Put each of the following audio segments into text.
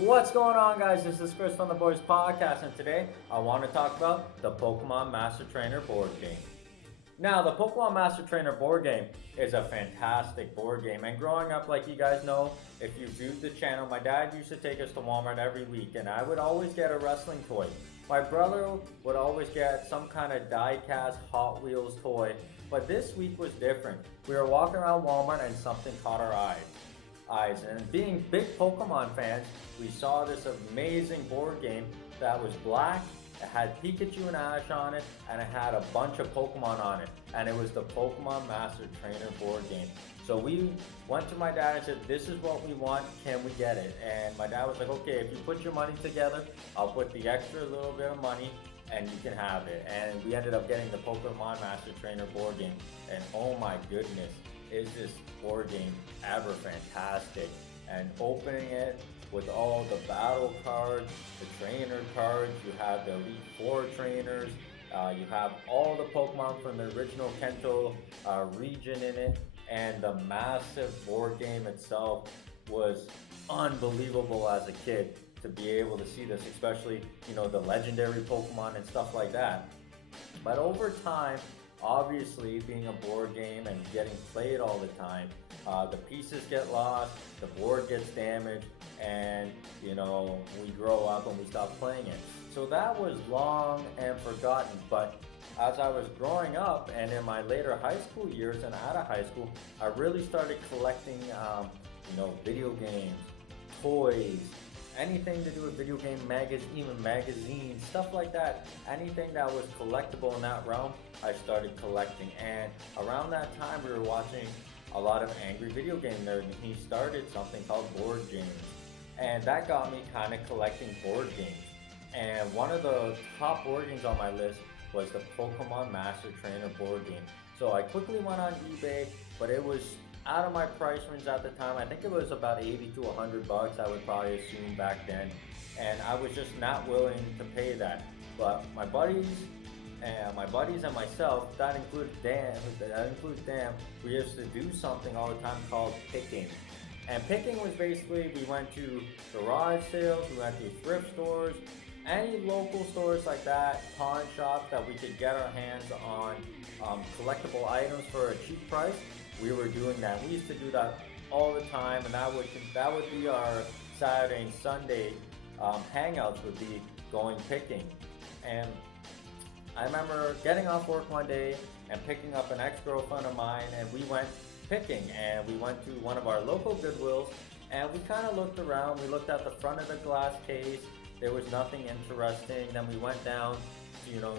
What's going on, guys? This is Chris from the Boys Podcast, and today I want to talk about the Pokemon Master Trainer board game. Now, the Pokemon Master Trainer board game is a fantastic board game, and growing up, like you guys know, if you viewed the channel, my dad used to take us to Walmart every week, and I would always get a wrestling toy. My brother would always get some kind of die-cast Hot Wheels toy, but this week was different. We were walking around Walmart and something caught our eyes. And being big Pokemon fans, we saw this amazing board game that was black. It had Pikachu and Ash on it, and it had a bunch of Pokemon on it. And it was the Pokemon Master Trainer board game. So we went to my dad and said, this is what we want, can we get it? And my dad was like, okay, if you put your money together, I'll put the extra little bit of money and you can have it. And we ended up getting the Pokemon Master Trainer board game. And oh my goodness, is this board game ever fantastic. And opening it with all the battle cards, the trainer cards, you have the Elite Four trainers, you have all the Pokemon from the original Kanto region in it, and the massive board game itself was unbelievable as a kid to be able to see this, especially, the legendary Pokemon and stuff like that. But over time, obviously, being a board game and getting played all the time, the pieces get lost, the board gets damaged, and we grow up and we stop playing it. So that was long and forgotten. But as I was growing up and in my later high school years and out of high school, I really started collecting, video games, toys, anything to do with video game magazines, stuff like that. Anything that was collectible in that realm, I started collecting. And around that time, we were watching a lot of Angry Video Game Nerd, and he started something called BoardGame. And that got me kind of collecting board games. And one of the top board games on my list was the Pokemon Master Trainer board game. So I quickly went on eBay, but it was out of my price range at the time. I think it was about 80 to 100 bucks, I would probably assume back then. And I was just not willing to pay that. But my buddies and myself, that includes Dan, we used to do something all the time called picking. And picking was basically, we went to garage sales, we went to thrift stores, any local stores like that, pawn shops that we could get our hands on collectible items for a cheap price. We were doing that. We used to do that all the time, and that would be our Saturday and Sunday hangouts, would be going picking. And I remember getting off work one day and picking up an ex-girlfriend of mine, and we went picking, and we went to one of our local Goodwills, and we kind of looked around. We looked at the front of the glass case. There was nothing interesting. Then we went down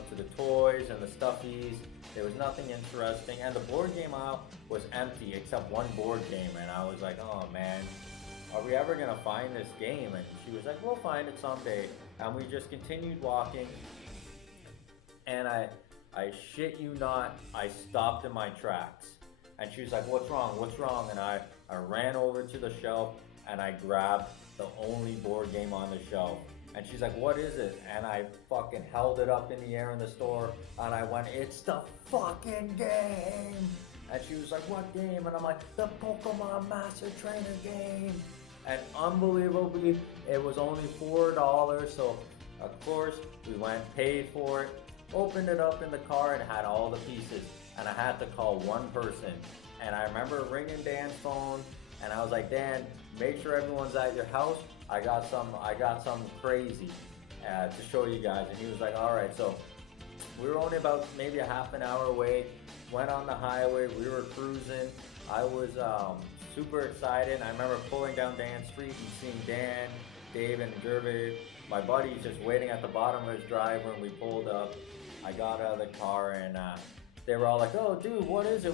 to the toys and the stuffies. There was nothing interesting, and the board game aisle was empty except one board game. And I was like, oh man, are we ever gonna find this game? And she was like, we'll find it someday. And we just continued walking, and I shit you not, I stopped in my tracks. And she was like, what's wrong? And I ran over to the shelf and I grabbed the only board game on the shelf. And she's like, what is it? And I fucking held it up in the air in the store, and I went, it's the fucking game. And she was like, what game? And I'm like, the Pokemon Master Trainer game. And unbelievably, it was only $4. So of course we went, paid for it, opened it up in the car, and had all the pieces. And I had to call one person. And I remember ringing Dan's phone, and I was like, Dan, make sure everyone's at your house. I got some crazy to show you guys. And he was like, all right. So we were only about maybe a half an hour away. Went on the highway. We were cruising. I was super excited. I remember pulling down Dan's street and seeing Dan, Dave, and Gervais, my buddies, just waiting at the bottom of his drive when we pulled up. I got out of the car, and they were all like, oh, dude, what is it?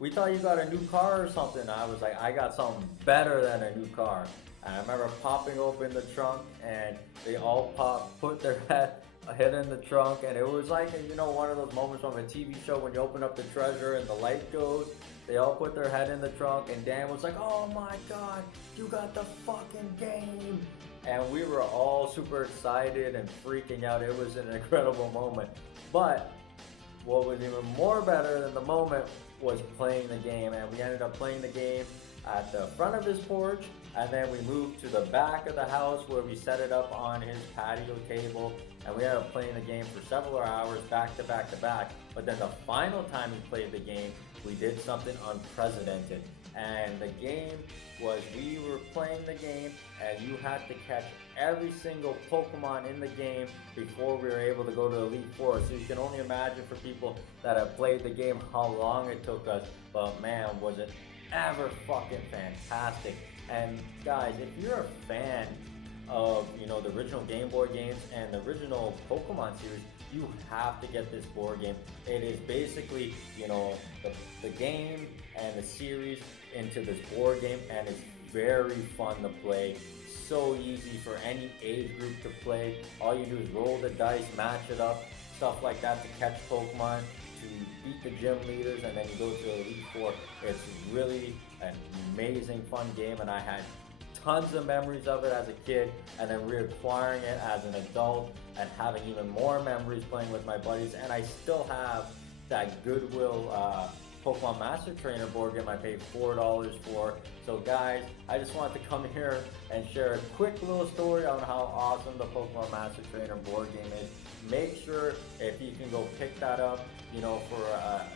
We thought you got a new car or something. I was like, I got something better than a new car. And I remember popping open the trunk, and they all put their head in the trunk, and it was like, one of those moments from a TV show when you open up the treasure and the light goes. They all put their head in the trunk, and Dan was like, oh my God, you got the fucking game. And we were all super excited and freaking out. It was an incredible moment. But what was even more better than the moment was playing the game. And we ended up playing the game at the front of his porch, And then we moved to the back of the house where we set it up on his patio table, and we ended up playing the game for several hours back to back to back. But then the final time we played the game, we did something unprecedented. And the game was, we were playing the game and you had to catch every single Pokemon in the game before we were able to go to Elite Four. So you can only imagine, for people that have played the game, how long it took us. But man, was it ever fucking fantastic. And guys, if you're a fan of, the original Game Boy games and the original Pokemon series, you have to get this board game. It is basically, the game and the series into this board game, and it's very fun to play. So easy for any age group to play. All you do is roll the dice, match it up, stuff like that, to catch Pokemon, to beat the gym leaders, and then you go to Elite Four. It's really an amazing fun game, and I had tons of memories of it as a kid, and then reacquiring it as an adult and having even more memories playing with my buddies. And I still have that Goodwill Pokemon Master Trainer board game I paid $4 for. So guys, I just wanted to come here and share a quick little story on how awesome the Pokemon Master Trainer board game is. Make sure, if you can go pick that up, for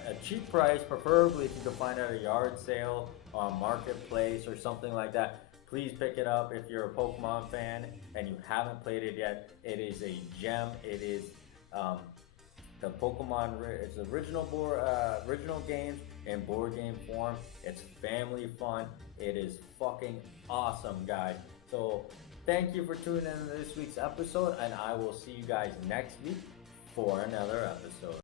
a cheap price, preferably if you can find it at a yard sale or marketplace or something like that. Please pick it up if you're a Pokemon fan and you haven't played it yet. It is a gem. It is the Pokemon, it's original games in board game form. It's family fun. It is fucking awesome, guys. So thank you for tuning in to this week's episode, and I will see you guys next week for another episode.